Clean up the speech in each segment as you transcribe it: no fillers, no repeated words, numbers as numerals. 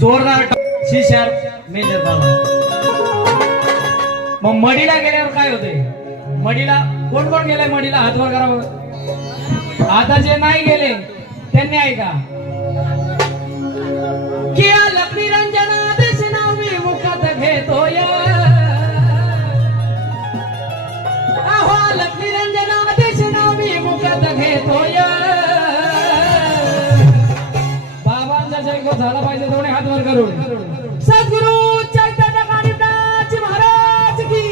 जोरदार C sharp major दाबा। मग मडीला गेल्यावर काय होते? मडीला कोण कोण गेले? मडीला हात वर करावं। आता जे नाही गेले त्यांनी ऐका की लक्ष्मी रंजना देश नाव मी मुखात घेतोय। अहो लक्ष्मी रंजना देश नाव मी मुखात घेतोय। बाबांचा जय को झाला पाहिजे दोन्ही हात वर करून। सद्गुरु चैतन्य गणितनाथ महाराज की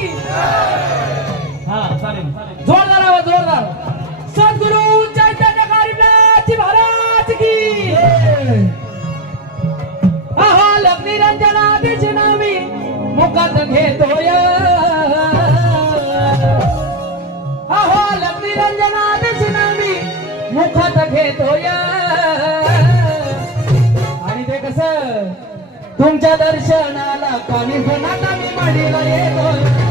हा चालेल जोरदार आवाज जोरदार। सद्गुरु चैतन्य गणितनाथ महाराज की अहो लक्ष्मी रंजना देश नाव मी मुखात घेतोय। अहो लक्ष्मी रंजना देश नाव मी मुखात घेतोय। तुमच्या दर्शनाला काणी होणार मी मडीला येतो।